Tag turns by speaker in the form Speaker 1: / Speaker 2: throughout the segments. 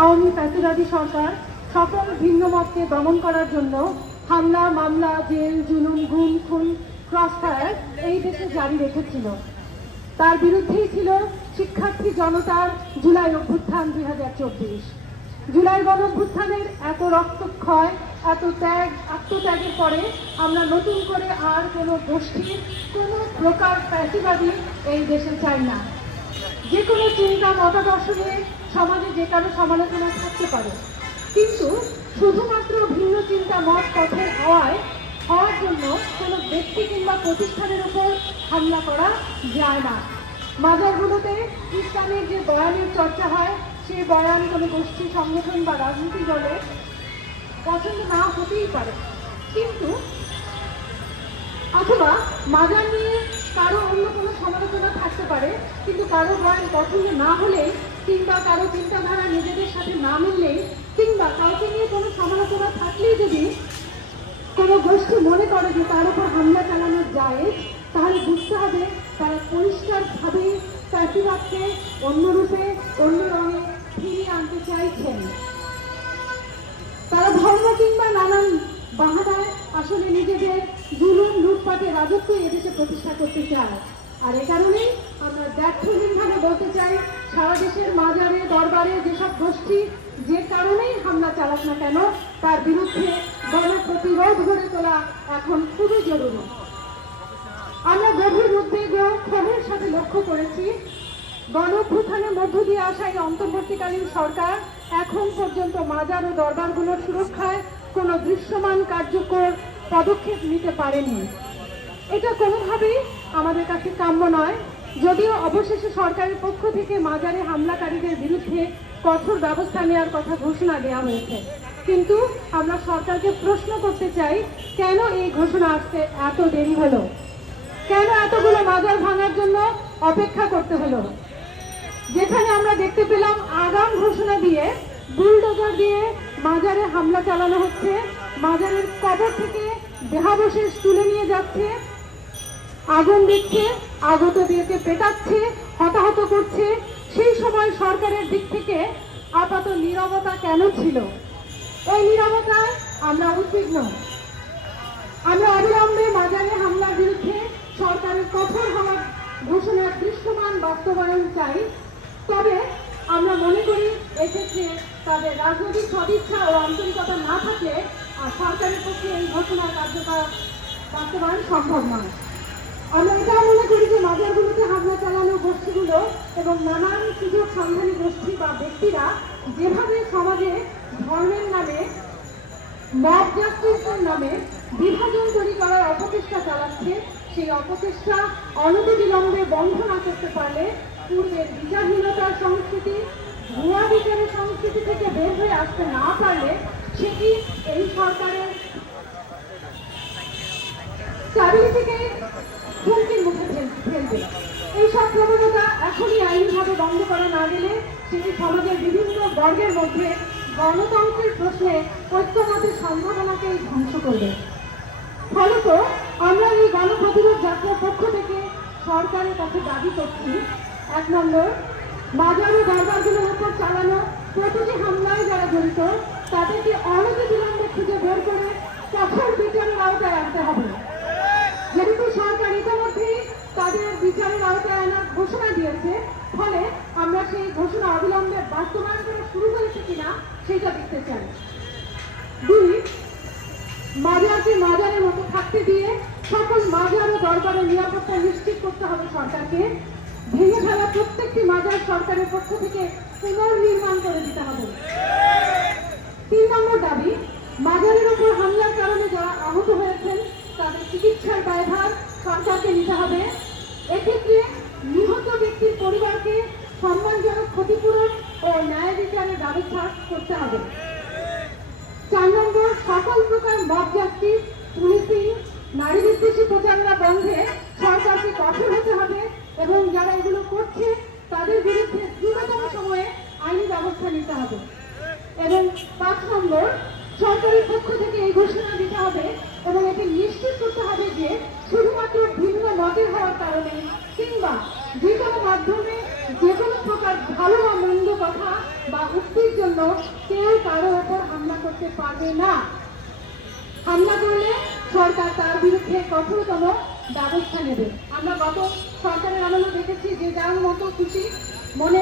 Speaker 1: আওয়ামী ফ্যাসিবাদী সরকার সকল ভিন্ন মতকে দমন করার জন্য হামলা, মামলা, জেল, জুলুম, গুম, খুন, ক্রসফায়ার এই দেশে জারি রেখেছিল। তার বিরুদ্ধেই ছিল শিক্ষার্থী জনতার জুলাই অভ্যুত্থান দুই হাজার চব্বিশ। জুলাই গণ অভ্যুত্থানের এত রক্তক্ষয়, এত ত্যাগ, আত্মত্যাগের পরে আমরা নতুন করে আর কোনো গোষ্ঠীর কোনো প্রকার ফ্যাসিবাদী এই দেশে চাই না। যে কোনো চিন্তা মতাদর্শনে সমাজে যে কারও সমালোচনা থাকতে পারে। কিন্তু শুধুমাত্র ভিন্ন চিন্তা, মত পথের হওয়ায়, হওয়ার জন্য কোনো ব্যক্তি কিংবা প্রতিষ্ঠানের উপর হামলা করা যায় না। মাজারগুলোতে ইসলামের যে বয়ানের চর্চা হয় সেই বয়ান কোনো গোষ্ঠী, সংগঠন বা রাজনীতি দলে পছন্দ না হতেই পারে। কিন্তু অথবা মাজার নিয়ে কারও অন্য কোনো সমালোচনা থাকতে পারে, কিন্তু কারও বয়ান পছন্দ না হলে কিংবা কারও চিন্তাধারা নিজেদের সাথে না মিললে কিংবা কাউকে নিয়ে কোনো সমালোচনা থাকলেই যদি কোনো গোষ্ঠী মনে করে যে তার উপর হামলা চালানো যায়, তাহলে বুঝতে হবে তারা পরিষ্কারভাবে চাষিবাদকে অন্য রূপে অন্য রঙে ফিরিয়ে আনতে চাইছেন। তারা ধর্ম কিংবা নানান বাহানায় আসলে নিজেদের জুলুম লুটপাটে রাজত্ব এদেশে প্রতিষ্ঠা করতে চায়। আর এ কারণেই আমরা ব্যর্থহীনভাবে বলতে চাই, সারা দেশের মাজারে, দরবারে যেসব গোষ্ঠী যে কারণেই হামলা চালাক না কেন, তার বিরুদ্ধে গণ গণপ্রতিরোধ গড়ে তোলা এখন খুবই জরুরি। আমরা গভীর উদ্বেগ ও ক্ষোভের সাথে লক্ষ্য করেছি, গণভ্যুত্থানের মধ্য দিয়ে আসা এই অন্তর্বর্তীকালীন সরকার এখন পর্যন্ত মাজার ও দরবারগুলোর সুরক্ষায় কোনো দৃশ্যমান কার্যকর পদক্ষেপ নিতে পারেনি। এটা কোনোভাবেই আমাদের কাছে কাম্য নয়। যদিও অবশেষে সরকারের পক্ষ থেকে মাজারে হামলাকারীদের বিরুদ্ধে কঠোর ব্যবস্থা নেওয়ার কথা ঘোষণা দেওয়া হয়েছে। কিন্তু আমরা সরকারকে প্রশ্ন করতে চাই, কেন এই ঘোষণা আসতে এত দেরি হলো? কেন এতগুলো মাজার ভাঙার জন্য অপেক্ষা করতে হলো? যেখানে আমরা দেখতে পেলাম আগাম ঘোষণা দিয়ে বুলডোজার দিয়ে মাজারে হামলা চালানো হচ্ছে, মাজারের কবর থেকে দেহাবশেষ তুলে নিয়ে যাচ্ছে আগুন দিচ্ছে, আগতদেরকে পেটাচ্ছে, হতাহত করছে। সেই সময় সরকারের দিক থেকে আপাত নীরবতা কেন ছিল? এই নীরবতায় আমরা উদ্বিগ্ন। আমরা অবিলম্বে মাজারে হামলার বিরুদ্ধে সরকারের কঠোর হওয়ার ঘোষণার দৃশ্যমান বাস্তবায়ন চাই। তবে আমরা মনে করি এক্ষেত্রে তাদের রাজনৈতিক সদিচ্ছা ও আন্তরিকতা না থাকলে সরকারের পক্ষে এই ঘোষণার কার্যকর বাস্তবায়ন সম্ভব নয়। আমরা এটাও মনে করি যে মাজারগুলোতে হামলা চালানো গোষ্ঠীগুলো এবং নানান সুযোগ সন্ধানী গোষ্ঠী বা ব্যক্তিরা যেভাবে সমাজে ধর্মের নামে মব জাস্টিসের নামে বিভাজন তৈরি করার অপচেষ্টা চালাচ্ছে, সেই অপচেষ্টা অনতিবিলম্বে বন্ধ না করতে পারলে পূর্বের বিচারহীনতার সংস্কৃতি, ভুয়া বিচারের সংস্কৃতি থেকে বের হয়ে আসতে না পারলে সেটি এই সরকারের স্ট্যাবিলিটিকে বন্ধ করা না গেলে সেটি সমাজের বিভিন্ন বর্গের মধ্যে গণতন্ত্রের প্রশ্নে ঐক্যমতের সম্ভাবনাকেই ধ্বংস করবে ফলত আমরা এই গণপ্রতিরোধ যাত্রার পক্ষ থেকে সরকারের কাছে দাবি করছি, এক নম্বর, বাজার ও দরবারগুলোর উপর চালানো প্রতিটি হামলায় যারা জড়িত, তাদেরকে অনতি বিলম্বে খুঁজে বের করে কঠোর বিচারের আওতায় আনতে হবে। যেহেতু সরকার ইতিমধ্যেই তাদের বিচারের আওতায় আনার ঘোষণা দিয়েছে ফলে আমরা সেই ঘোষণা অবিলম্বে বাস্তবায়ন করা শুরু করেছি কিনা সেটা দেখতে চাই। দুই মাজারকে মাজারের মতো থাকতে দিয়ে সকল মাজার ও দরবারের নিরাপত্তা নিশ্চিত করতে হবে সরকারকে। ভেঙে ফেলা প্রত্যেকটি মাজার সরকারের পক্ষ থেকে পুনর্নির্মাণ করে দিতে হবে। তিন নম্বর দাবি মাজারের উপর হামলার কারণে যারা আহত হয়েছেন তাদের চিকিৎসার দায়ভার সরকারকে নিতে হবে। এক্ষেত্রে ব্যবস্থা করতে হবে। চার নম্বর, সকল প্রকার মব জাস্টিস পুলিশিং, নারী বিদ্বেষী প্রচারণা বন্ধে সরকারকে কঠোর হতে হবে এবং যারা এগুলো করছে, তাদের বিরুদ্ধে দ্রুততম সময়ে আইনি ব্যবস্থা নিতে হবে। এবং পাঁচ নম্বর, সরকারের পক্ষ থেকে এই ঘোষণা দিতে হবে এবং এটি নিশ্চিত করতে হবে যে শুধুমাত্র মতের হওয়ার কারণে কিংবা যে কোনো মাধ্যমে, যে কোনো প্রকার ভালো বা মন্দ কথা বা উক্তির জন্য কেউ কারও ওপর হামলা করতে পারবে না। হামলা করলে সরকার তার বিরুদ্ধে কঠোরতম ব্যবস্থা নেবে। আমরা গত সরকারের আমলে দেখেছি যে যার মতো খুশি মনে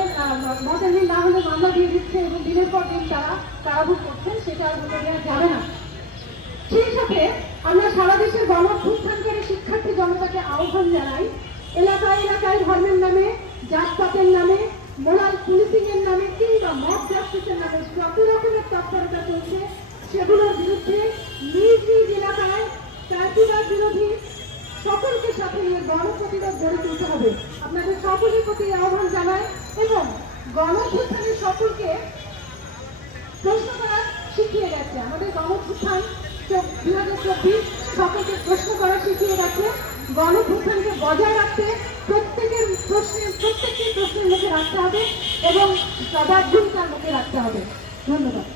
Speaker 1: মিল না হলে মামলা দিয়ে দিচ্ছে এবং দিনের পর দিন তারা কারাভোগ করছেন, সেটা আর হতে দেওয়া যাবে না। সেই সাথে আমরা সারা দেশের গণভ্যুত্থানকারী শিক্ষার্থী জনতাকে আহ্বান জানাই, এলাকায় এলাকায় ধর্মের নামে, জাতপাতের নামে, মোরাল পুলিশিং এর নামে কিংবা মব জাস্টিসের নামে যত রকমের তৎপরতা চলছে, সেগুলোর বিরুদ্ধে নিজ নিজ এলাকায় কার্যকর বিরোধী সকলকে সাথে নিয়ে গণপ্রতিরোধ গড়ে তুলতে হবে। আপনাদের সকলের প্রতি আহ্বান জানাই এবং গণভ্যুত্থানের সকলকে প্রশ্ন করা শিখিয়ে গেছে আমাদের গণভ্যুত্থান দু হাজার চব্বিশ শিখিয়ে গেছে। গণভ্যুত্থানকে বজায় রাখতে প্রত্যেকের প্রশ্নের প্রত্যেকটি প্রশ্নের মুখে রাখতে হবে এবং জবাবদিহিতার মুখে রাখতে হবে। ধন্যবাদ।